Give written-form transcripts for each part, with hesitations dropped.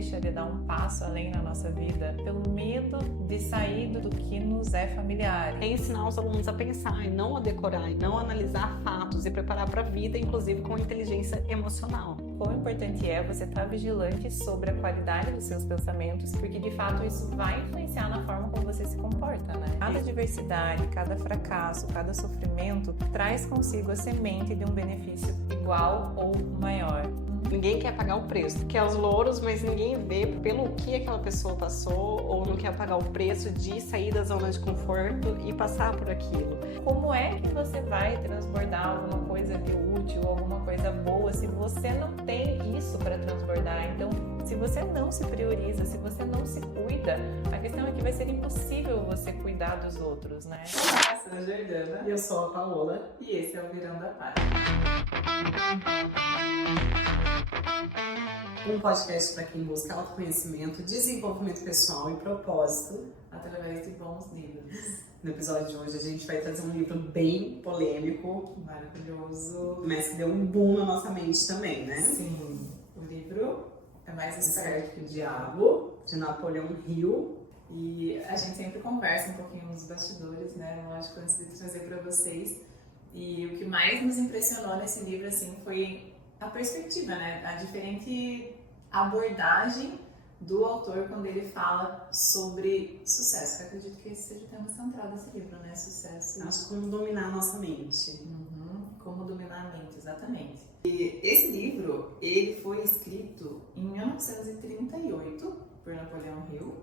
deixa de dar um passo além na nossa vida pelo medo de sair do que nos é familiar. É ensinar os alunos a pensar e não a decorar, e não a analisar fatos e preparar para a vida, inclusive com inteligência emocional. Quão importante é você estar vigilante sobre a qualidade dos seus pensamentos, porque de fato isso vai influenciar na forma como você se comporta, né? Cada adversidade, cada fracasso, cada sofrimento traz consigo a semente de um benefício igual ou maior. Ninguém quer pagar o preço, quer os louros, mas ninguém vê pelo que aquela pessoa passou ou não quer pagar o preço de sair da zona de conforto e passar por aquilo. Como é que você vai transbordar alguma coisa de útil, alguma coisa boa, se você não tem isso para transbordar? Então, se você não se prioriza, se você não se cuida, a questão é que vai ser impossível você cuidar dos outros, né? Olá, eu sou a Jordana. Eu sou a Paola. E esse é o Virão da Paz. Um podcast para quem busca autoconhecimento, desenvolvimento pessoal e propósito Através de bons livros. No episódio de hoje a gente vai trazer um livro bem polêmico, Maravilhoso. mas que deu um boom na nossa mente também, né? Sim, o livro é Mais Esperto que o Diabo, de Napoleão Hill. E a gente sempre conversa um pouquinho nos bastidores, né? Lógico, antes de trazer para vocês. E o que mais nos impressionou nesse livro, assim, foi a perspectiva, né? A diferente abordagem do autor quando ele fala sobre sucesso. Eu acredito que esse seja o tema central desse livro, né? Sucesso. Acho que como dominar a nossa mente. Como dominar a mente, exatamente. E esse livro, ele foi escrito em 1938 por Napoleão Hill,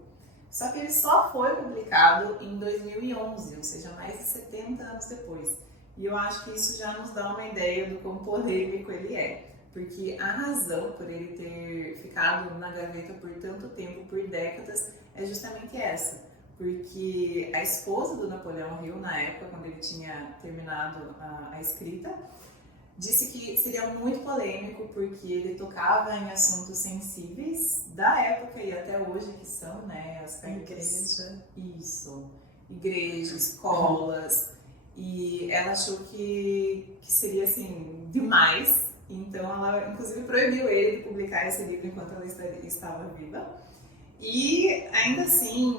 só que ele só foi publicado em 2011, ou seja, mais de 70 anos depois. E eu acho que isso já nos dá uma ideia do quão polêmico ele é. Porque a razão por ele ter ficado na gaveta por tanto tempo, por décadas, é justamente essa. Porque a esposa do Napoleão Hill, na época, quando ele tinha terminado a escrita, disse que seria muito polêmico porque ele tocava em assuntos sensíveis da época e até hoje que são, né, aspectos... Isso. Igreja, escolas... E ela achou que seria, assim, demais. Então, ela, inclusive, proibiu ele de publicar esse livro enquanto ela estava viva. E, ainda assim,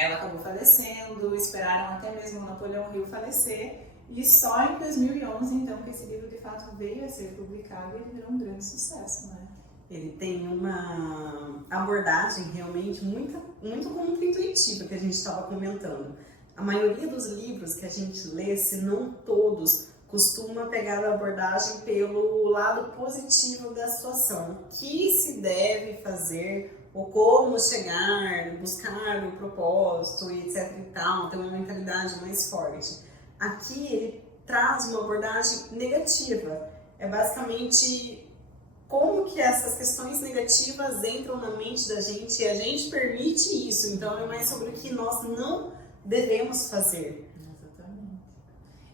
ela acabou falecendo. Esperaram até mesmo o Napoleão Hill falecer. E só em 2011, então, que esse livro, de fato, veio a ser publicado e ele virou um grande sucesso, né? Ele tem uma abordagem, realmente, muito contra-intuitiva, que a gente estava comentando. A maioria dos livros que a gente lê, se não todos, costuma pegar a abordagem pelo lado positivo da situação. O que se deve fazer, ou como chegar, buscar o propósito, e etc e tal, ter uma mentalidade mais forte. Aqui ele traz uma abordagem negativa. É basicamente como que essas questões negativas entram na mente da gente e a gente permite isso. Então é mais sobre o que nós não devemos fazer. Exatamente.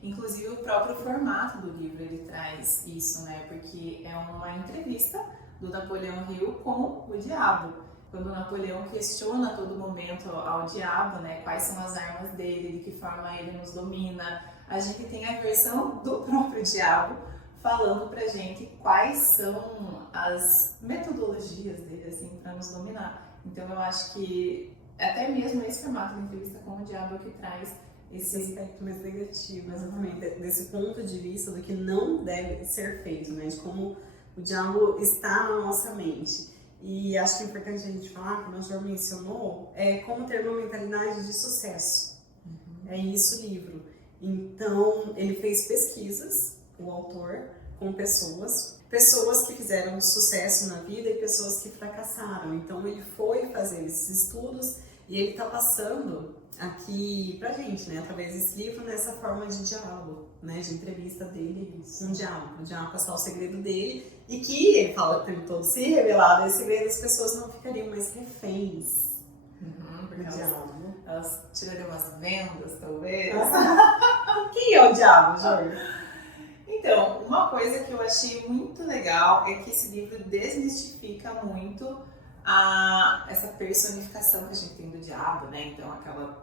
Inclusive o próprio formato do livro ele traz isso, né? Porque é uma entrevista do Napoleão Hill com o diabo. Quando o Napoleão questiona a todo momento ao diabo, né? Quais são as armas dele, de que forma ele nos domina. A gente tem a versão do próprio diabo falando pra gente quais são as metodologias dele, assim, para nos dominar. Então eu acho que até mesmo esse formato de entrevista com o diabo é o que traz esse aspecto mais negativo, exatamente, desse ponto de vista do que não deve ser feito, né? De como o diabo está na nossa mente. E acho que é importante a gente falar, como a Jor mencionou, é como ter uma mentalidade de sucesso. É isso o livro. Então, ele fez pesquisas, o autor, com pessoas que fizeram sucesso na vida e pessoas que fracassaram. Então, ele foi fazer esses estudos e ele está passando aqui pra gente, né, através desse livro, nessa forma de diálogo, né, de entrevista dele com o diabo passar o segredo dele e que ele fala o tempo todo, se revelar esse segredo, as pessoas não ficariam mais reféns porque do diabo. Elas tirariam as vendas, talvez. Quem é o diabo, Jorge? Então, uma coisa que eu achei muito legal é que esse livro desmistifica muito essa personificação que a gente tem do diabo, né? Então, aquela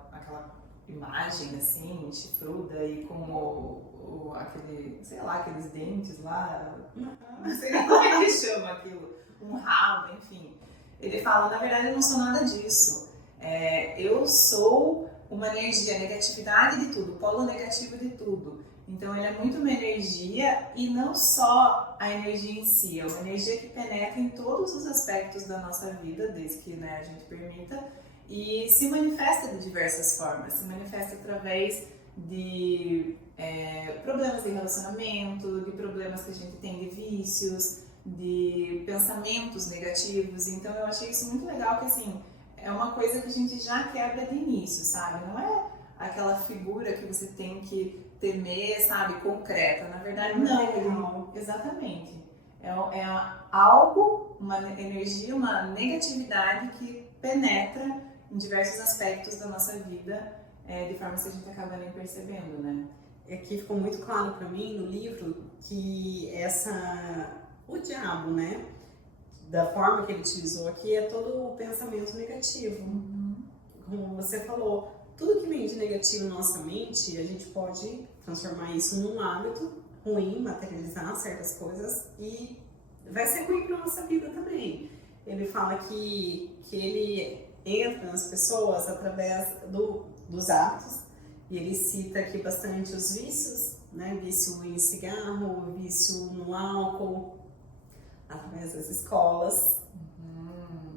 imagem, assim, chifruda e com aqueles dentes lá, não sei como é que chama aquilo, um rabo, enfim. ele fala, na verdade eu não sou nada disso. Eu sou uma energia, negatividade de tudo, polo negativo de tudo. Então ele é muito uma energia e não só a energia em si, é uma energia que penetra em todos os aspectos da nossa vida, desde que, né, a gente permita, e se manifesta de diversas formas, se manifesta através de problemas de relacionamento, de problemas que a gente tem de vícios, de pensamentos negativos. Então eu achei isso muito legal, que assim, é uma coisa que a gente já quebra de início, sabe? Não é aquela figura que você tem que temer, sabe, concreta. Na verdade, não. Exatamente. É algo, uma energia, uma negatividade que penetra em diversos aspectos da nossa vida, de forma que a gente acaba nem percebendo, né? Aqui ficou muito claro para mim no livro que o diabo, né, da forma que ele utilizou aqui, é todo o pensamento negativo. Como você falou, tudo que vem de negativo na nossa mente, a gente pode transformar isso num hábito ruim, materializar certas coisas e vai ser ruim para nossa vida também. Ele fala que ele entra nas pessoas através dos hábitos, e ele cita aqui bastante os vícios, né? Vício em cigarro, vício no álcool, através das escolas,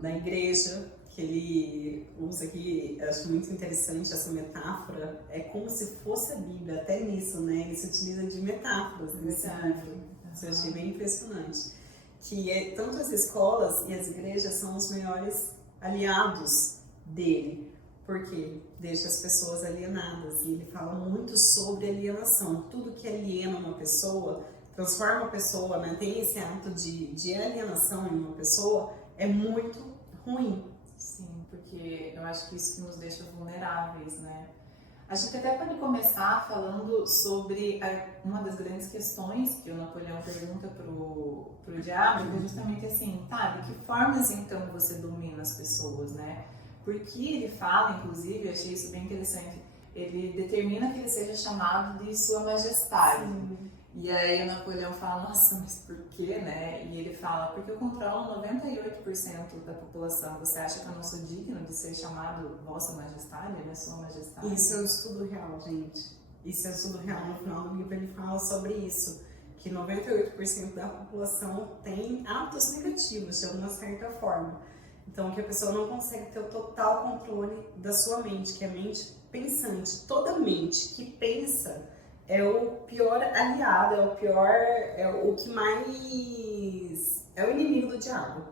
da igreja, que ele usa aqui. Eu acho muito interessante essa metáfora, é como se fosse a Bíblia, até nisso, né? Ele se utiliza de metáforas nesse livro. Isso eu achei bem impressionante. Que tanto as escolas e as igrejas são os melhores aliados dele, porque deixa as pessoas alienadas, e ele fala muito sobre alienação. Tudo que aliena uma pessoa, transforma a pessoa, né, tem esse ato de alienação em uma pessoa, é muito ruim. Sim, porque eu acho que isso que nos deixa vulneráveis, né? A gente até pode começar falando sobre uma das grandes questões que o Napoleão pergunta pro diabo, que é justamente assim, tá, de que formas então você domina as pessoas, né? Porque ele fala, inclusive, eu achei isso bem interessante, ele determina que ele seja chamado de Sua Majestade. Sim. E aí o Napoleão fala, nossa, mas por quê, né? E ele fala, porque eu controlo 98% da população. Você acha que eu não sou digno de ser chamado Vossa Majestade, né? Sua Majestade? Isso é um estudo real, gente. Isso é um estudo real. No final do livro ele fala sobre isso, que 98% da população tem hábitos negativos, de alguma certa forma. Então, que a pessoa não consegue ter o total controle da sua mente, que é a mente pensante. Toda mente que pensa é o pior aliado, é o que mais... é o inimigo do diabo.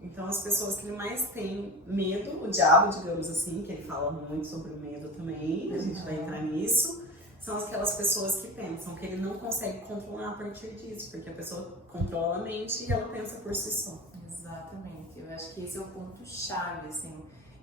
Então, as pessoas que mais têm medo, o diabo, digamos assim, que ele fala muito sobre o medo também, a gente vai entrar nisso, são aquelas pessoas que pensam que ele não consegue controlar a partir disso, porque a pessoa controla a mente e ela pensa por si só. Exatamente, eu acho que esse é o ponto-chave, assim.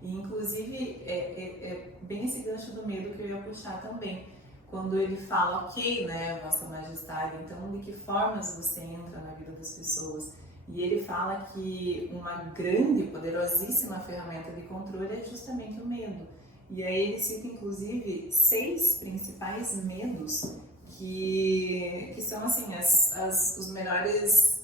E, inclusive, é bem esse gancho do medo que eu ia puxar também. Quando ele fala, ok, né, Vossa Majestade, então de que formas você entra na vida das pessoas? E ele fala que uma grande, poderosíssima ferramenta de controle é justamente o medo. E aí ele cita, inclusive, 6 principais medos que são, assim, as melhores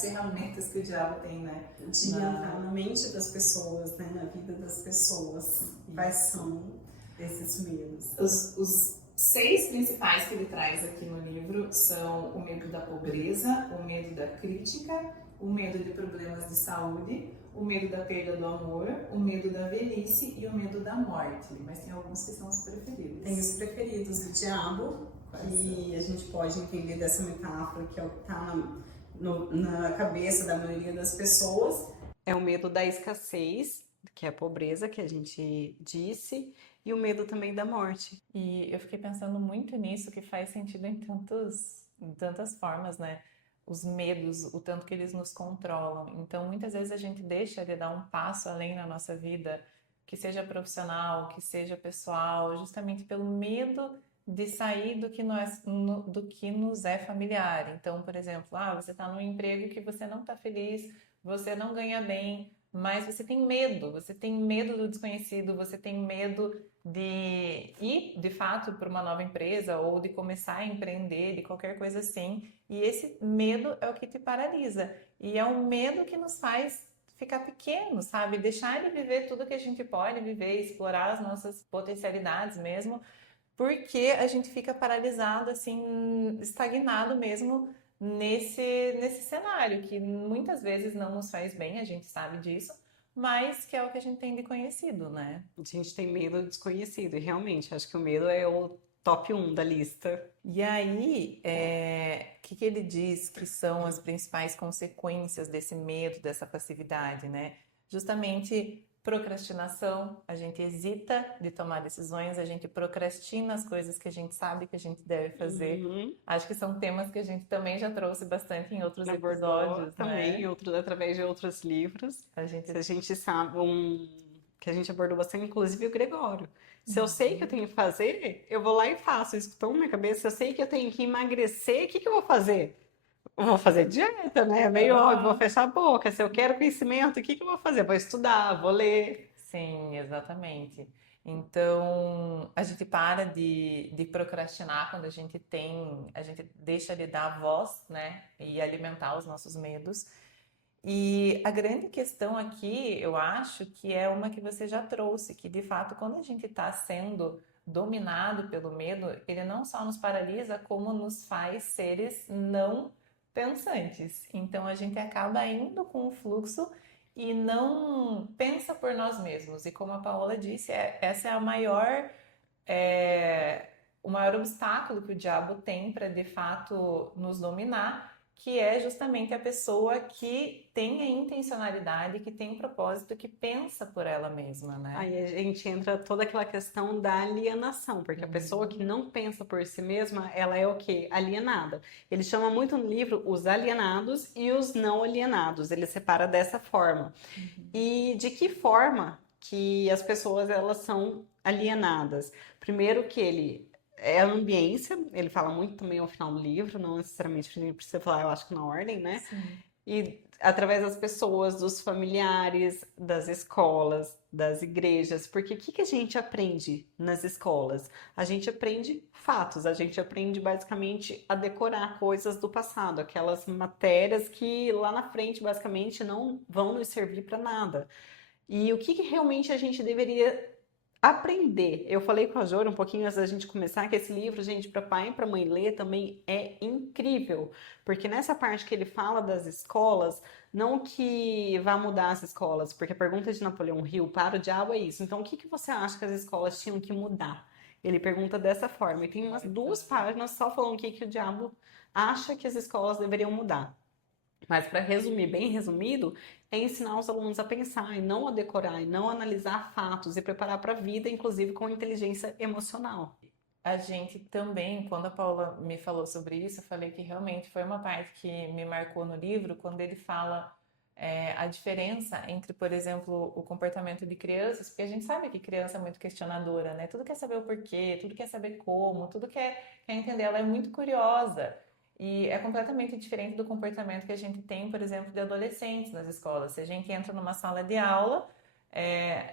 ferramentas que o diabo tem, né? De entrar na mente das pessoas, né, na vida das pessoas. Quais são esses medos? Os 6 principais que ele traz aqui no livro são o medo da pobreza, o medo da crítica, o medo de problemas de saúde, o medo da perda do amor, o medo da velhice e o medo da morte. Mas tem alguns que são os preferidos. Tem os preferidos do diabo, que a gente pode entender dessa metáfora, que é o que está na cabeça da maioria das pessoas. É o medo da escassez, que é a pobreza, que a gente disse, e o medo também da morte. E eu fiquei pensando muito nisso, que faz sentido em tantas formas, né? Os medos, o tanto que eles nos controlam. Então, muitas vezes a gente deixa de dar um passo além na nossa vida, que seja profissional, que seja pessoal, justamente pelo medo de sair do que nos é familiar. Então, por exemplo, você está num emprego que você não está feliz, você não ganha bem, mas você tem medo do desconhecido, você tem medo de ir, de fato, para uma nova empresa ou de começar a empreender, de qualquer coisa assim. E esse medo é o que te paralisa. E é um medo que nos faz ficar pequeno, sabe? Deixar ele viver tudo que a gente pode viver, explorar as nossas potencialidades mesmo, porque a gente fica paralisado, assim, estagnado mesmo nesse cenário, que muitas vezes não nos faz bem, a gente sabe disso, mas que é o que a gente tem de conhecido, né? A gente tem medo do desconhecido, e realmente, acho que o medo é o top 1 da lista. E aí, o que ele diz que são as principais consequências desse medo, dessa passividade, né? Justamente procrastinação, a gente hesita de tomar decisões, a gente procrastina as coisas que a gente sabe que a gente deve fazer. Uhum. Acho que são temas que a gente também já trouxe bastante em outros Abordou episódios, também, né? através de outros livros. A gente... Se a gente sabe, que a gente abordou bastante, inclusive o Gregório. Se eu sei que eu tenho que fazer, eu vou lá e faço. Isso que na minha cabeça, se eu sei que eu tenho que emagrecer, o que eu vou fazer? Eu vou fazer dieta, né? É meio óbvio, vou fechar a boca. Se eu quero conhecimento, o que eu vou fazer? Vou estudar, vou ler. Sim, exatamente. Então, a gente para de procrastinar quando a gente deixa de dar voz, né? E alimentar os nossos medos. E a grande questão aqui, eu acho, que é uma que você já trouxe, que de fato, quando a gente está sendo dominado pelo medo, ele não só nos paralisa, como nos faz seres não pensantes. Então a gente acaba indo com o fluxo e não pensa por nós mesmos. E como a Paola disse, essa é o maior obstáculo que o diabo tem para de fato nos dominar, que é justamente a pessoa que tem a intencionalidade, que tem propósito, que pensa por ela mesma, né? Aí a gente entra toda aquela questão da alienação, porque a pessoa que não pensa por si mesma, ela é o quê? Alienada. Ele chama muito no livro os alienados e os não alienados, ele separa dessa forma. E de que forma que as pessoas elas são alienadas? Primeiro que ele é a ambiência, ele fala muito também ao final do livro, não necessariamente a gente precisa falar, eu acho que na ordem, né? Sim. E através das pessoas, dos familiares, das escolas, das igrejas, porque o que a gente aprende nas escolas? A gente aprende fatos, a gente aprende basicamente a decorar coisas do passado, aquelas matérias que lá na frente basicamente não vão nos servir para nada. E o que realmente a gente deveria aprender? Eu falei com a Jora um pouquinho antes da gente começar que esse livro, gente, para pai e para mãe ler também é incrível, porque nessa parte que ele fala das escolas, não que vá mudar as escolas, porque a pergunta de Napoleão Hill para o diabo é isso. Então, o que você acha que as escolas tinham que mudar? Ele pergunta dessa forma, e tem umas 2 páginas só falando o que o diabo acha que as escolas deveriam mudar. Mas para resumir, bem resumido, é ensinar os alunos a pensar e não a decorar, e não a analisar fatos e preparar para a vida, inclusive com inteligência emocional. A gente também, quando a Paula me falou sobre isso, eu falei que realmente foi uma parte que me marcou no livro, quando ele fala a diferença entre, por exemplo, o comportamento de crianças, porque a gente sabe que criança é muito questionadora, né? Tudo quer saber o porquê, tudo quer saber como, tudo quer entender, ela é muito curiosa. E é completamente diferente do comportamento que a gente tem, por exemplo, de adolescentes nas escolas. Se a gente entra numa sala de aula,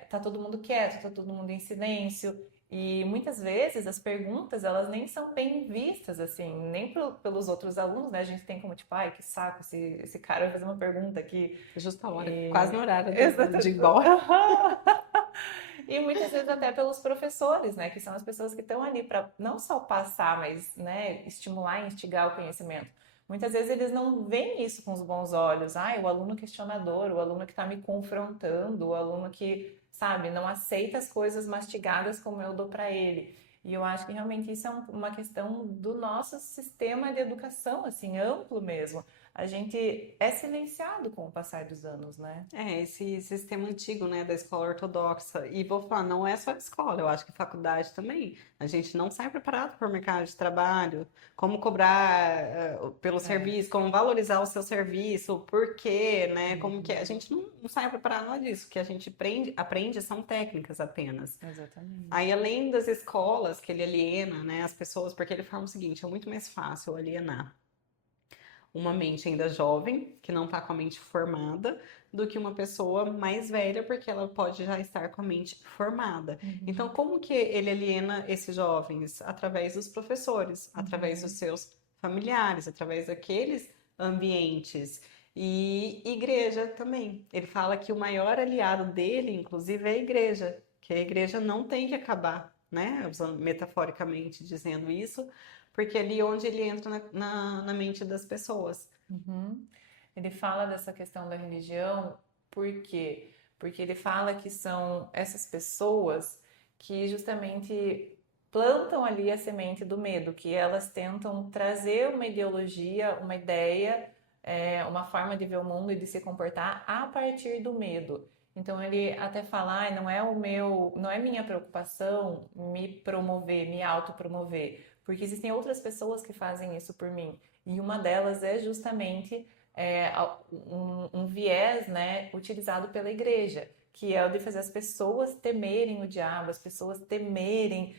tá todo mundo quieto, tá todo mundo em silêncio. E muitas vezes as perguntas, elas nem são bem vistas, assim, nem pelos outros alunos, né? A gente tem como, tipo, ai, que saco, esse cara vai fazer uma pergunta aqui. Justa a hora, quase no horário de ir embora. E muitas vezes até pelos professores, né, que são as pessoas que estão ali para não só passar, mas, né, estimular e instigar o conhecimento. Muitas vezes eles não veem isso com os bons olhos. O aluno questionador, o aluno que está me confrontando, o aluno que, sabe, não aceita as coisas mastigadas como eu dou para ele. E eu acho que realmente isso é uma questão do nosso sistema de educação, assim, amplo mesmo. A gente é silenciado com o passar dos anos, né? Esse sistema antigo, né, da escola ortodoxa. E vou falar, não é só a escola, eu acho que faculdade também. A gente não sai preparado para o mercado de trabalho, como cobrar pelo serviço, como valorizar o seu serviço, por quê, né? Como que a gente não sai preparado nada disso. O que a gente aprende são técnicas apenas. Exatamente. Aí, além das escolas que ele aliena, né, as pessoas, porque ele fala o seguinte, é muito mais fácil alienar uma mente ainda jovem, que não está com a mente formada, do que uma pessoa mais velha, porque ela pode já estar com a mente formada. Então, como que ele aliena esses jovens? Através dos professores, através dos seus familiares, através daqueles ambientes. E igreja também. Ele fala que o maior aliado dele, inclusive, é a igreja, que a igreja não tem que acabar, né? Usando metaforicamente dizendo isso, porque é ali onde ele entra na mente das pessoas. Uhum. Ele fala dessa questão da religião, por quê? Porque ele fala que são essas pessoas que justamente plantam ali a semente do medo, que elas tentam trazer uma ideologia, uma ideia, uma forma de ver o mundo e de se comportar a partir do medo. Então ele até fala, "Ai, não é minha preocupação me promover, me autopromover, porque existem outras pessoas que fazem isso por mim. E uma delas é justamente um viés, né, utilizado pela igreja, que é o de fazer as pessoas temerem o diabo, as pessoas temerem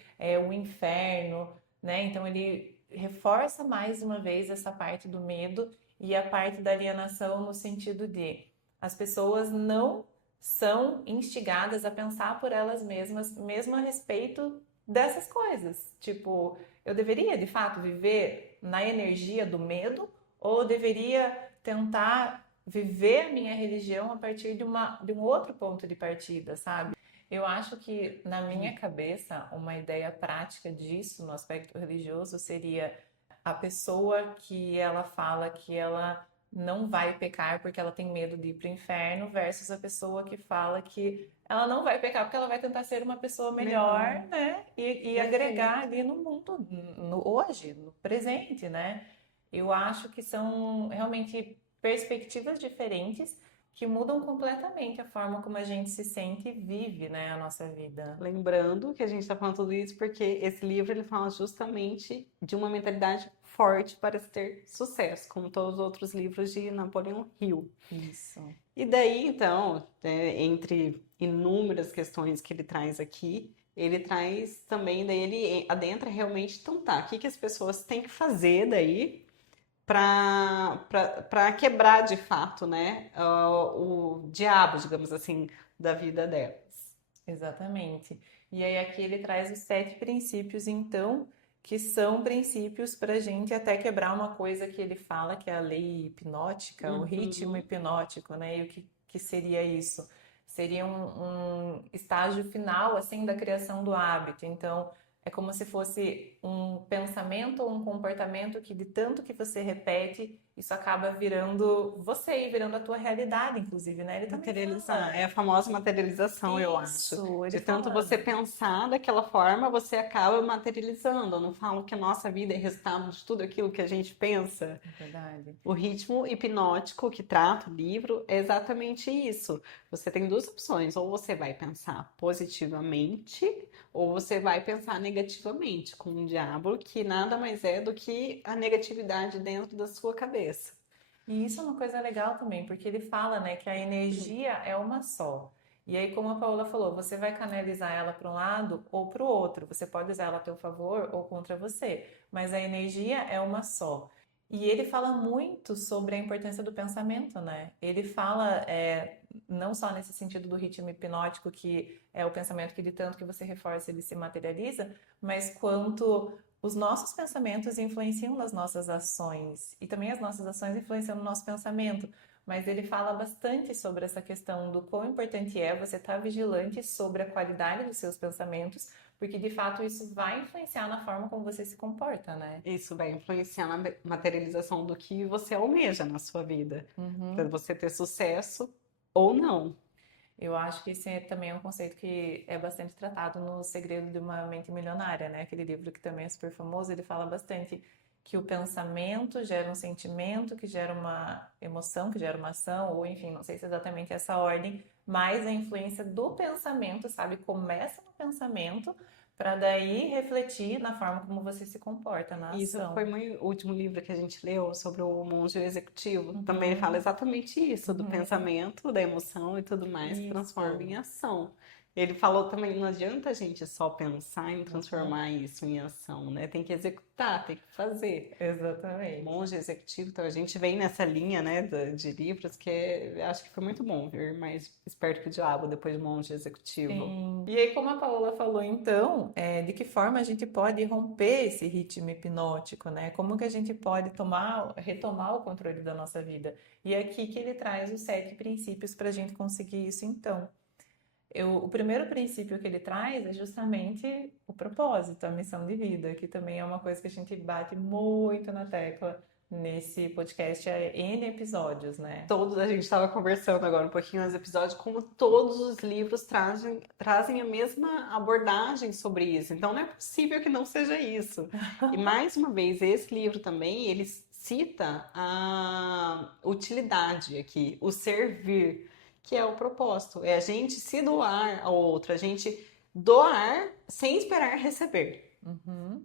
o inferno, né? Então ele reforça mais uma vez essa parte do medo e a parte da alienação no sentido de as pessoas não são instigadas a pensar por elas mesmas, mesmo a respeito dessas coisas. Tipo, eu deveria de fato viver na energia do medo ou eu deveria tentar viver a minha religião a partir de um outro ponto de partida, sabe? Eu acho que, na minha cabeça, uma ideia prática disso, no aspecto religioso, seria a pessoa que ela fala que ela não vai pecar porque ela tem medo de ir para o inferno, versus a pessoa que fala que ela não vai pecar porque ela vai tentar ser uma pessoa melhor, né? E agregar ali no mundo, hoje, no presente, né? Eu acho que são realmente perspectivas diferentes que mudam completamente a forma como a gente se sente e vive, né, a nossa vida. Lembrando que a gente está falando tudo isso porque esse livro ele fala justamente de uma mentalidade forte para se ter sucesso, como todos os outros livros de Napoleão Hill. Isso. E daí, então, entre inúmeras questões que ele traz aqui, ele traz também, daí ele adentra realmente, então tá, o que que as pessoas têm que fazer daí para quebrar de fato, né, o diabo, digamos assim, da vida delas. Exatamente. E aí aqui ele traz os 7 princípios, então, que são princípios para a gente até quebrar uma coisa que ele fala, que é a lei hipnótica, o ritmo hipnótico, né? E o que seria isso? Seria um estágio final, assim, da criação do hábito. Então, é como se fosse um pensamento ou um comportamento que, de tanto que você repete, isso acaba virando você e virando a tua realidade, inclusive, né? Ele também Materializar, fala. é a famosa materialização, eu acho. Isso, ele De tanto fala. você pensar daquela forma, você acaba materializando. Eu não falo que a nossa vida é resultado de tudo aquilo que a gente pensa. É verdade. O ritmo hipnótico que trata o livro é exatamente isso. Você tem duas opções: ou você vai pensar positivamente, ou você vai pensar negativamente, com o diabo, que nada mais é do que a negatividade dentro da sua cabeça. E isso é uma coisa legal também, porque ele fala, né, que a energia é uma só. E aí, como a Paola falou, você vai canalizar ela para um lado ou para o outro. Você pode usar ela a teu favor ou contra você, mas a energia é uma só. E ele fala muito sobre a importância do pensamento, né? Ele fala não só nesse sentido do ritmo hipnótico, que é o pensamento que de tanto que você reforça ele se materializa, mas quanto os nossos pensamentos influenciam nas nossas ações e também as nossas ações influenciam no nosso pensamento. Mas ele fala bastante sobre essa questão do quão importante é você estar vigilante sobre a qualidade dos seus pensamentos, porque de fato isso vai influenciar na forma como você se comporta, né? Isso vai influenciar na materialização do que você almeja na sua vida, para você ter sucesso ou não. Eu acho que esse também é um conceito que é bastante tratado no Segredo de uma Mente Milionária, né? Aquele livro que também é super famoso, ele fala bastante que o pensamento gera um sentimento, que gera uma emoção, que gera uma ação, ou enfim, não sei se é exatamente essa ordem, mas a influência do pensamento, sabe? Começa no pensamento para daí refletir na forma como você se comporta na Isso ação. foi o último livro que a gente leu sobre o monge executivo. Também ele fala exatamente isso, do pensamento, da emoção e tudo mais, que transforma em ação. Ele falou também, não adianta a gente só pensar em transformar isso em ação, né? Tem que executar, tem que fazer. Exatamente. Monge executivo, então a gente vem nessa linha, né, de livros que acho que foi muito bom ver mais Esperto que o Diabo depois de Monge Executivo. Sim. E aí, como a Paola falou, então, de que forma a gente pode romper esse ritmo hipnótico, né? Como que a gente pode retomar o controle da nossa vida? E é aqui que ele traz os 7 princípios para a gente conseguir isso, então. O primeiro princípio que ele traz é justamente o propósito, a missão de vida, que também é uma coisa que a gente bate muito na tecla nesse podcast, N episódios, né? A gente estava conversando agora um pouquinho nos episódios, como todos os livros trazem a mesma abordagem sobre isso. Então não é possível que não seja isso. E mais uma vez, esse livro também, ele cita a utilidade aqui, o servir, que é o propósito. É a gente se doar ao outro, a gente doar sem esperar receber. Uhum.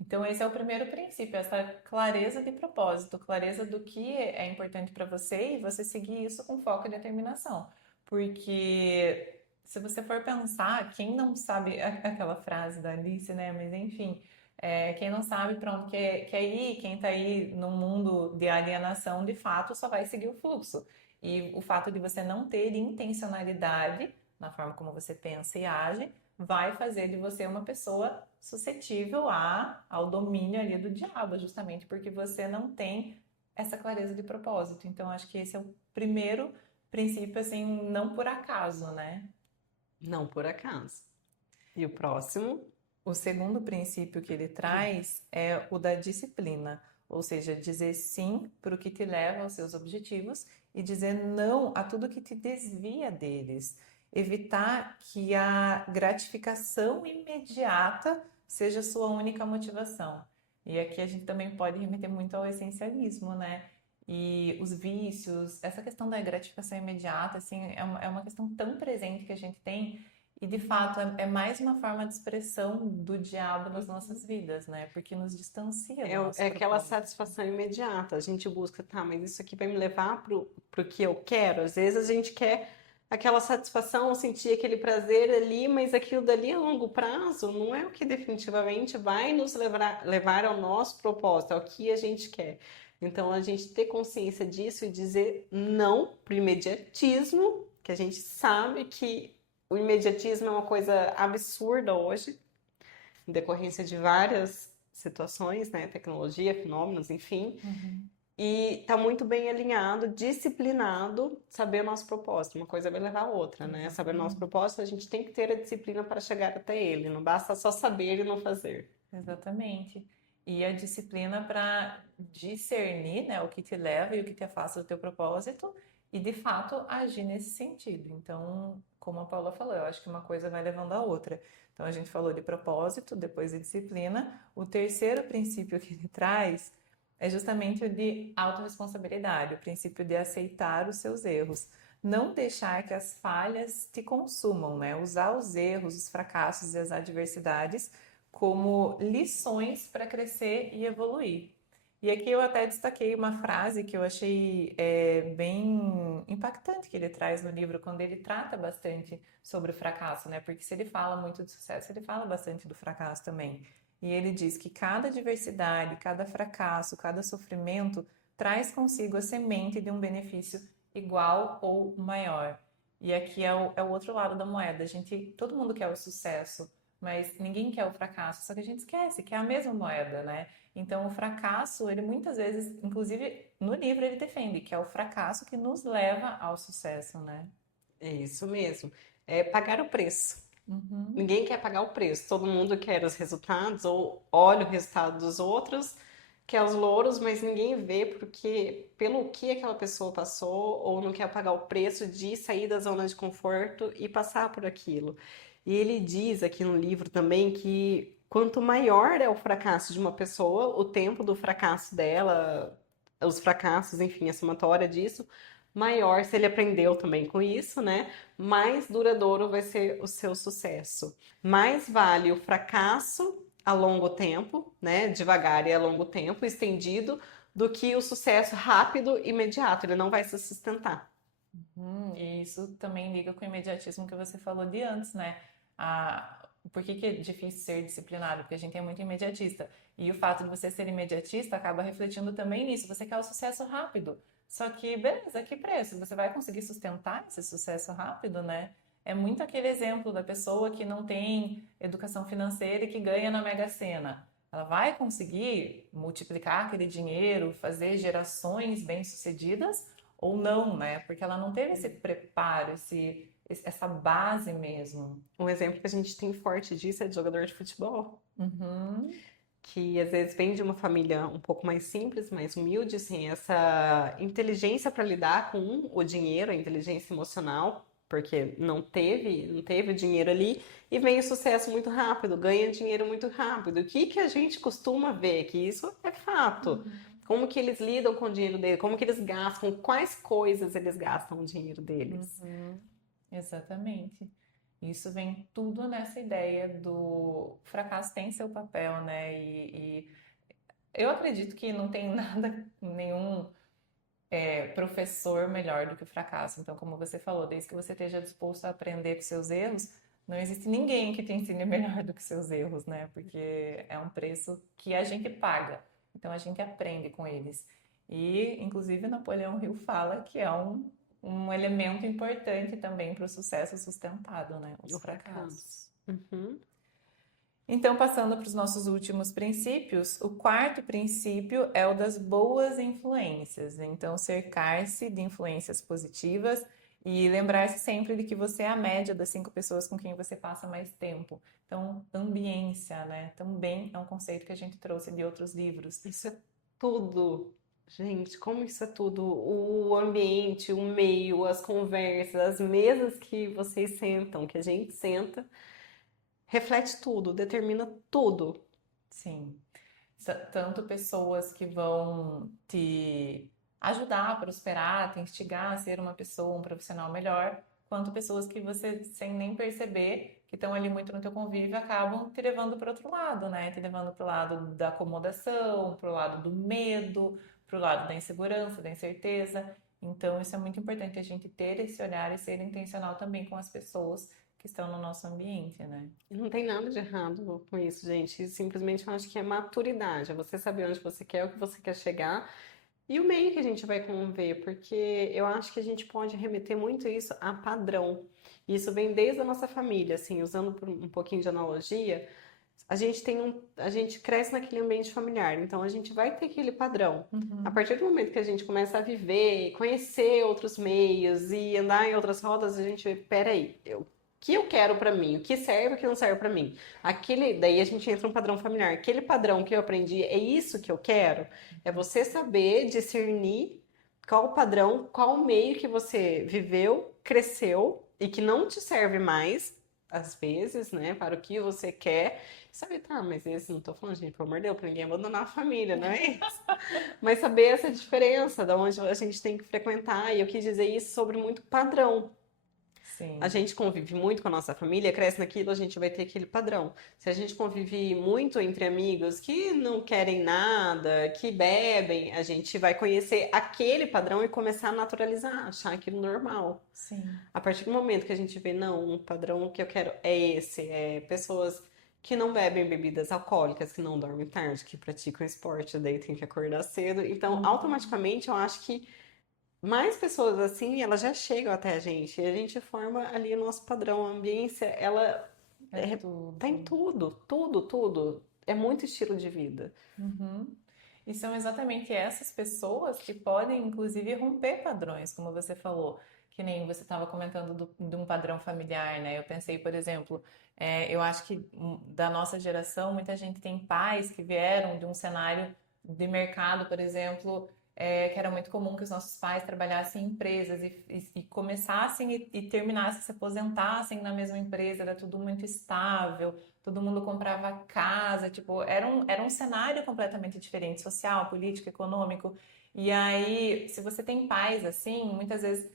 Então, esse é o primeiro princípio, essa clareza de propósito, clareza do que é importante para você e você seguir isso com foco e determinação. Porque se você for pensar, quem não sabe aquela frase da Alice, né? Mas enfim, quem não sabe para onde quer ir, quem está aí no mundo de alienação, de fato, só vai seguir o fluxo. E o fato de você não ter intencionalidade na forma como você pensa e age vai fazer de você uma pessoa suscetível ao domínio ali do diabo, justamente porque você não tem essa clareza de propósito. Então, acho que esse é o primeiro princípio, assim, não por acaso, né? Não por acaso. E o próximo? O segundo princípio que ele traz é o da disciplina, ou seja, dizer sim para o que te leva aos seus objetivos e dizer não a tudo que te desvia deles. Evitar que a gratificação imediata seja sua única motivação. E aqui a gente também pode remeter muito ao essencialismo, né? E os vícios, essa questão da gratificação imediata, assim, é uma questão tão presente que a gente tem e, de fato, é mais uma forma de expressão do diabo nas nossas vidas, né? Porque nos distancia do nosso É aquela propósito. satisfação imediata. A gente busca, tá, mas isso aqui vai me levar pro que eu quero. Às vezes a gente quer aquela satisfação, sentir aquele prazer ali, mas aquilo dali a longo prazo não é o que definitivamente vai nos levar ao nosso propósito, ao que a gente quer. Então a gente ter consciência disso e dizer não pro imediatismo, que a gente sabe que o imediatismo é uma coisa absurda hoje, em decorrência de várias situações, né? Tecnologia, fenômenos, enfim. E tá muito bem alinhado, disciplinado, saber o nosso propósito. Uma coisa vai levar a outra, né? Saber o nosso propósito, a gente tem que ter a disciplina para chegar até ele. Não basta só saber e não fazer. Exatamente. E a disciplina para discernir, né, o que te leva e o que te afasta do teu propósito e, de fato, agir nesse sentido. Então, como a Paula falou, eu acho que uma coisa vai levando a outra. Então, a gente falou de propósito, depois de disciplina. O terceiro princípio que ele traz é justamente o de autorresponsabilidade, o princípio de aceitar os seus erros. Não deixar que as falhas te consumam, né? Usar os erros, os fracassos e as adversidades como lições para crescer e evoluir. E aqui eu até destaquei uma frase que eu achei bem impactante que ele traz no livro, quando ele trata bastante sobre o fracasso, né? Porque se ele fala muito de sucesso, ele fala bastante do fracasso também. E ele diz que cada adversidade, cada fracasso, cada sofrimento traz consigo a semente de um benefício igual ou maior. E aqui é o outro lado da moeda. Todo mundo quer o sucesso, mas ninguém quer o fracasso. Só que a gente esquece que é a mesma moeda, né? Então, o fracasso, ele muitas vezes, inclusive no livro, ele defende que é o fracasso que nos leva ao sucesso, né? É isso mesmo. É pagar o preço. Uhum. Ninguém quer pagar o preço. Todo mundo quer os resultados ou olha o resultado dos outros, quer os louros, mas ninguém vê pelo que aquela pessoa passou ou não quer pagar o preço de sair da zona de conforto e passar por aquilo. E ele diz aqui no livro também que quanto maior é o fracasso de uma pessoa, o tempo do fracasso dela, os fracassos, enfim, a somatória disso, maior, se ele aprendeu também com isso, né? Mais duradouro vai ser o seu sucesso. Mais vale o fracasso a longo tempo, né? Devagar e a longo tempo, estendido, do que o sucesso rápido e imediato. Ele não vai se sustentar. E isso também liga com o imediatismo que você falou de antes, né? Por que é difícil ser disciplinado? Porque a gente é muito imediatista. E o fato de você ser imediatista acaba refletindo também nisso. Você quer o sucesso rápido. Só que, beleza, que preço? Você vai conseguir sustentar esse sucesso rápido, né? É muito aquele exemplo da pessoa que não tem educação financeira e que ganha na Mega Sena. Ela vai conseguir multiplicar aquele dinheiro, fazer gerações bem-sucedidas ou não, né? Porque ela não teve esse preparo, essa base mesmo. Um exemplo que a gente tem forte disso é de jogador de futebol, Uhum, que às vezes vem de uma família um pouco mais simples, mais humilde, sem essa inteligência para lidar com o dinheiro, a inteligência emocional, porque não teve o dinheiro ali, e vem o sucesso muito rápido, ganha dinheiro muito rápido. O que que a gente costuma ver? Que isso é fato. Como que eles lidam com o dinheiro deles, como que eles gastam, quais coisas eles gastam o dinheiro deles. uhum, exatamente. Isso vem tudo nessa ideia do fracasso tem seu papel, né? E eu acredito que não tem nada, nenhum professor melhor do que o fracasso. Então, como você falou, desde que você esteja disposto a aprender com seus erros, não existe ninguém que te ensine melhor do que seus erros, né? Porque é um preço que a gente paga. Então, a gente aprende com eles. E, inclusive, Napoleão Hill fala que é um elemento importante também para o sucesso sustentado, né? Os O fracassos. fracasso. Uhum. Então, passando para os nossos últimos princípios, o quarto princípio é o das boas influências. Então, cercar-se de influências positivas e lembrar-se sempre de que você é a média das 5 pessoas com quem você passa mais tempo. Então, ambiência, né? Também é um conceito que a gente trouxe de outros livros. Isso é tudo. Gente, como isso é tudo? O ambiente, o meio, as conversas, as mesas que vocês sentam, que a gente senta, reflete tudo, determina tudo. Sim. Tanto pessoas que vão te ajudar a prosperar, te instigar a ser uma pessoa, um profissional melhor, quanto pessoas que você, sem nem perceber, que estão ali muito no teu convívio, acabam te levando para outro lado, né? Te levando para o lado da acomodação, para o lado do medo, para o lado da insegurança, da incerteza. Então, isso é muito importante a gente ter esse olhar e ser intencional também com as pessoas que estão no nosso ambiente, né? E não tem nada de errado com isso, gente. Simplesmente eu acho que é maturidade, é você saber onde você quer, o que você quer chegar e o meio que a gente vai conviver, porque eu acho que a gente pode remeter muito isso a padrão. Isso vem desde a nossa família, assim, usando um pouquinho de analogia, a gente cresce naquele ambiente familiar, então a gente vai ter aquele padrão. A partir do momento que a gente começa a viver, conhecer outros meios e andar em outras rodas, a gente vê, peraí, o que eu quero pra mim, o que serve, o que não serve pra mim. Daí a gente entra no padrão familiar. Aquele padrão que eu aprendi, é isso que eu quero? É você saber discernir qual o padrão, qual o meio que você viveu, cresceu e que não te serve mais, às vezes, né, para o que você quer. Sabe, tá, mas esse não tô falando, gente, pelo amor de Deus, pra ninguém abandonar a família, não é isso? Mas saber essa diferença, da onde a gente tem que frequentar. E eu quis dizer isso sobre muito padrão. Sim. A gente convive muito com a nossa família, cresce naquilo, a gente vai ter aquele padrão. Se a gente convive muito entre amigos que não querem nada, que bebem, a gente vai conhecer aquele padrão e começar a naturalizar, achar aquilo normal. Sim. A partir do momento que a gente vê, não, um padrão que eu quero é esse, é pessoas que não bebem bebidas alcoólicas, que não dormem tarde, que praticam esporte, daí tem que acordar cedo. Então, automaticamente, eu acho que mais pessoas assim, elas já chegam até a gente. E a gente forma ali o nosso padrão. A ambiência, ela Tudo. tá em tudo, tudo, tudo. É muito estilo de vida. Uhum. E são exatamente essas pessoas que podem, inclusive, romper padrões, como você falou, que nem você estava comentando de um padrão familiar, né? Eu pensei, por exemplo, eu acho que da nossa geração, muita gente tem pais que vieram de um cenário de mercado, por exemplo, que era muito comum que os nossos pais trabalhassem em empresas e começassem e terminassem, se aposentassem na mesma empresa, era tudo muito estável, todo mundo comprava casa, tipo, era um cenário completamente diferente, social, político, econômico. E aí, se você tem pais assim, muitas vezes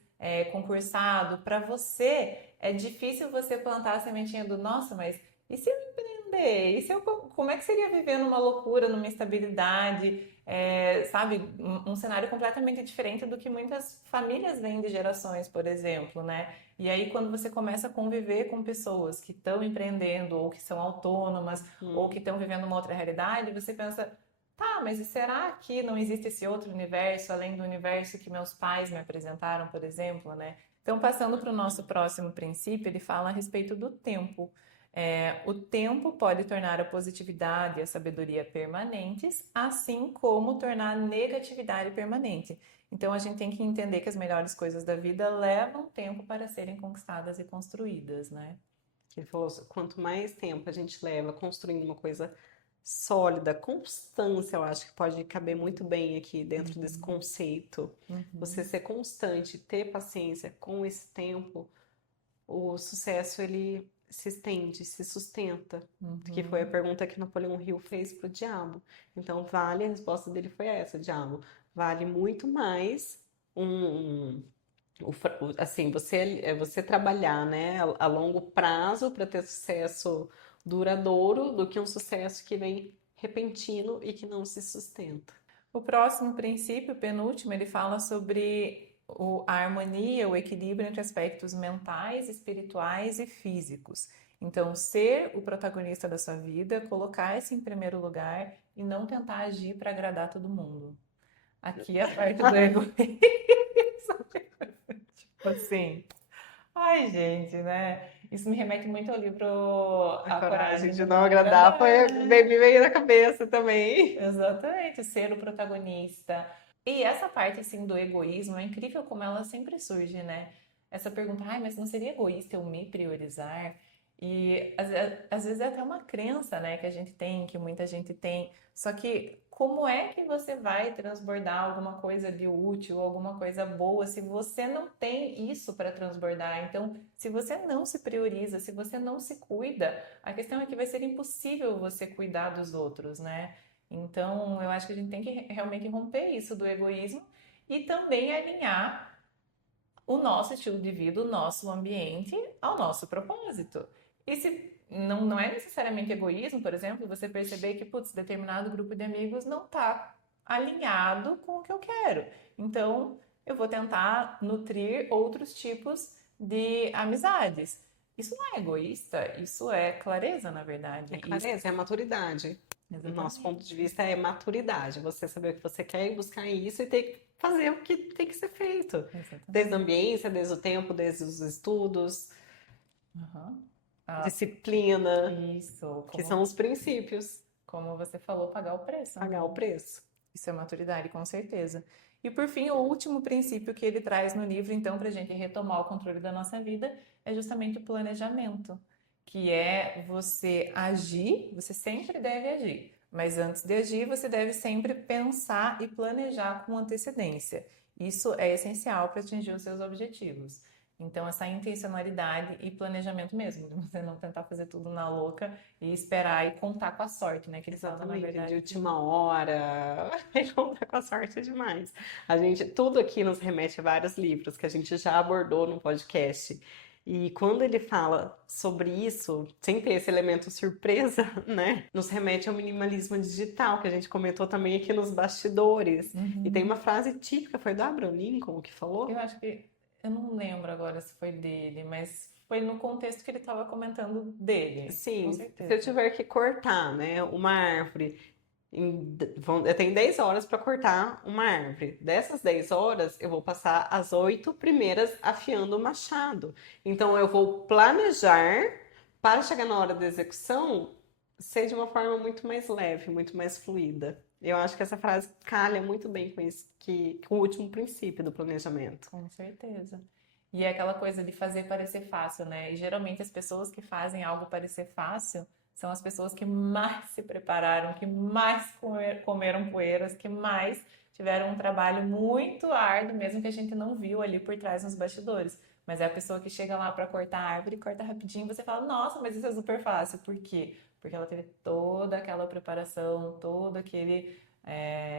concursado, para você é difícil você plantar a sementinha do, nossa, mas e se eu entender. Como é que seria viver numa loucura, numa instabilidade, sabe? Um cenário completamente diferente do que muitas famílias vêm de gerações, por exemplo, né? E aí, quando você começa a conviver com pessoas que estão empreendendo, ou que são autônomas, ou que estão vivendo uma outra realidade, você pensa, tá, mas será que não existe esse outro universo, além do universo que meus pais me apresentaram, por exemplo, né? Então, passando para o nosso próximo princípio, ele fala a respeito do tempo. O tempo pode tornar a positividade e a sabedoria permanentes, assim como tornar a negatividade permanente. Então, a gente tem que entender que as melhores coisas da vida levam tempo para serem conquistadas e construídas, né? Ele falou, quanto mais tempo a gente leva construindo uma coisa sólida, constância, eu acho que pode caber muito bem aqui dentro desse conceito. Você ser constante, ter paciência com esse tempo, o sucesso ele se estende, se sustenta, que foi a pergunta que Napoleão Hill fez pro diabo. Então, a resposta dele foi essa, diabo, vale muito mais assim, você trabalhar, né, a longo prazo para ter sucesso duradouro do que um sucesso que vem repentino e que não se sustenta. O próximo princípio, o penúltimo, ele fala sobre a harmonia, o equilíbrio entre aspectos mentais, espirituais e físicos. Então, ser o protagonista da sua vida, colocar-se em primeiro lugar e não tentar agir para agradar todo mundo. Aqui é a parte do egoísmo. Tipo assim, ai, gente, né? Isso me remete muito ao livro A coragem de não agradar me veio na cabeça também. Exatamente, ser o protagonista. E essa parte, assim, do egoísmo, é incrível como ela sempre surge, né? Essa pergunta, ai, mas não seria egoísta eu me priorizar? E às vezes é até uma crença, né, que a gente tem, que muita gente tem. Só que como é que você vai transbordar alguma coisa de útil, alguma coisa boa, se você não tem isso para transbordar? Então, se você não se prioriza, se você não se cuida, a questão é que vai ser impossível você cuidar dos outros, né? Então, eu acho que a gente tem que realmente romper isso do egoísmo e também alinhar o nosso estilo de vida, o nosso ambiente ao nosso propósito. E se não é necessariamente egoísmo, por exemplo, você perceber que, putz, determinado grupo de amigos não está alinhado com o que eu quero. Então, eu vou tentar nutrir outros tipos de amizades. Isso não é egoísta, isso é clareza, na verdade. É clareza, é maturidade. Do nosso ponto de vista, é maturidade. Você saber o que você quer e buscar isso e ter que fazer o que tem que ser feito. Exatamente. Desde a ambiência, desde o tempo, desde os estudos, disciplina, Isso, que são os princípios. como você falou, pagar o preço. Pagar o preço. Isso é maturidade, com certeza. E por fim, o último princípio que ele traz no livro, então, para a gente retomar o controle da nossa vida, é justamente o planejamento, que é você agir, você sempre deve agir, mas antes de agir, você deve sempre pensar e planejar com antecedência. Isso é essencial para atingir os seus objetivos. Então, essa intencionalidade e planejamento mesmo, de você não tentar fazer tudo na louca e esperar e contar com a sorte, né? Que eles falam, na Exatamente, verdade. de última hora, e contar com a sorte demais. Tudo aqui nos remete a vários livros que a gente já abordou no podcast. E quando ele fala sobre isso, sem ter esse elemento surpresa, né? Nos remete ao minimalismo digital, que a gente comentou também aqui nos bastidores. E tem uma frase típica, foi do Abraham Lincoln que falou? Eu acho que, eu não lembro agora se foi dele, mas foi no contexto que ele estava comentando dele. Sim, Com se eu certeza. tiver que cortar, né, uma árvore, eu tenho 10 horas para cortar uma árvore. Dessas 10 horas, eu vou passar as 8 primeiras afiando o machado. Então, eu vou planejar para chegar na hora da execução ser de uma forma muito mais leve, muito mais fluida. Eu acho que essa frase calha muito bem com isso, com o último princípio do planejamento. Com certeza. E é aquela coisa de fazer parecer fácil, né? E geralmente as pessoas que fazem algo parecer fácil são as pessoas que mais se prepararam, que mais comeram poeiras, que mais tiveram um trabalho muito árduo, mesmo que a gente não viu ali por trás nos bastidores. Mas é a pessoa que chega lá para cortar a árvore, corta rapidinho, e você fala, nossa, mas isso é super fácil. Por quê? Porque ela teve toda aquela preparação, todo aquele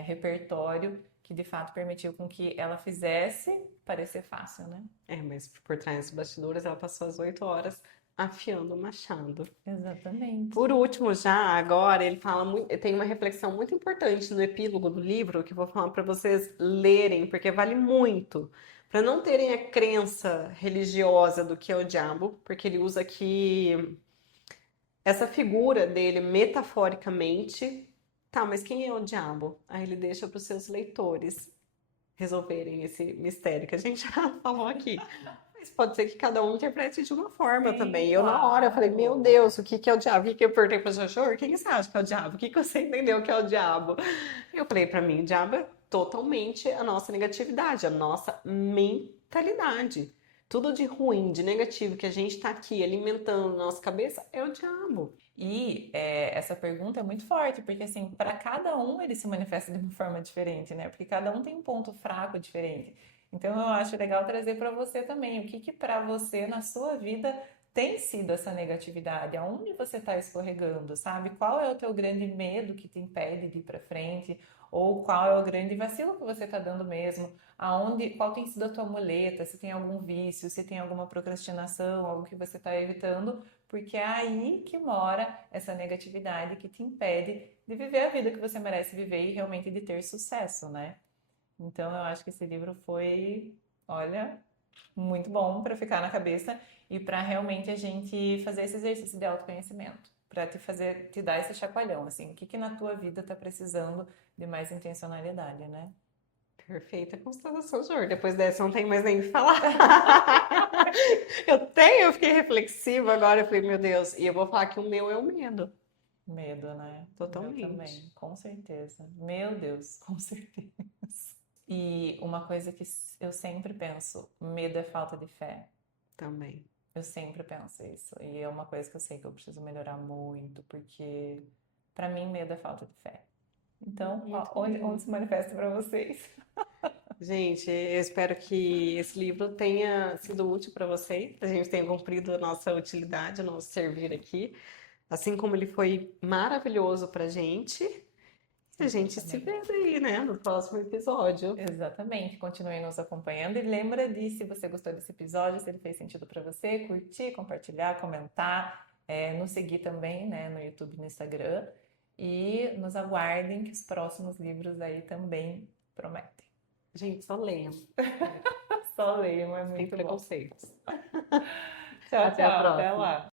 repertório que de fato permitiu com que ela fizesse parecer fácil, né? Mas por trás dos bastidores ela passou as 8 horas afiando o machado. Exatamente. Por último, já agora, ele fala tem uma reflexão muito importante no epílogo do livro que eu vou falar para vocês lerem, porque vale muito. Para não terem a crença religiosa do que é o diabo, porque ele usa aqui essa figura dele metaforicamente. Tá, mas quem é o diabo? Aí ele deixa para os seus leitores resolverem esse mistério que a gente já falou aqui. Mas pode ser que cada um interprete de uma forma Sim, também. Eu, na hora, eu falei, meu claro. Deus, o que que é o diabo? O que que eu perguntei para o Joshua? Quem você acha que é o diabo? O que que você entendeu que é o diabo? Eu falei, para mim, o diabo é totalmente a nossa negatividade, a nossa mentalidade. Tudo de ruim, de negativo que a gente está aqui alimentando na nossa cabeça é o diabo. E essa pergunta é muito forte, porque assim, para cada um ele se manifesta de uma forma diferente, né? Porque cada um tem um ponto fraco diferente. Então eu acho legal trazer para você também o que que para você na sua vida tem sido essa negatividade, aonde você está escorregando, sabe? Qual é o teu grande medo que te impede de ir para frente? Ou qual é o grande vacilo que você está dando mesmo? Qual tem sido a tua muleta? Se tem algum vício, se tem alguma procrastinação, algo que você está evitando, porque é aí que mora essa negatividade que te impede de viver a vida que você merece viver e realmente de ter sucesso, né? Então eu acho que esse livro foi, olha, muito bom para ficar na cabeça e para realmente a gente fazer esse exercício de autoconhecimento, para te dar esse chacoalhão, assim, o que que na tua vida está precisando de mais intencionalidade, né? Perfeita constatação, Jor. Depois dessa, não tem mais nem o que falar. Eu fiquei reflexiva agora. Eu falei, meu Deus, e eu vou falar que o meu é o medo. Medo, né? Totalmente. Eu também, com certeza. Meu Deus, com certeza. E uma coisa que eu sempre penso, medo é falta de fé. Também. Eu sempre penso isso. E é uma coisa que eu sei que eu preciso melhorar muito, porque pra mim medo é falta de fé. Então, Muito onde se manifesta pra vocês? Gente, eu espero que esse livro tenha sido útil para vocês, a gente tenha cumprido a nossa utilidade, o nosso servir aqui, assim como ele foi maravilhoso pra gente. E a gente se vê aí, né, no próximo episódio. Exatamente. Continue nos acompanhando e lembra de, se você gostou desse episódio, se ele fez sentido para você, curtir, compartilhar, comentar, nos seguir também, né, no YouTube e no Instagram. E nos aguardem que os próximos livros aí também prometem. Gente, só leiam, Só leiam, é sem muito bom. preconceitos. Tchau, Até a tchau. Até próxima. lá.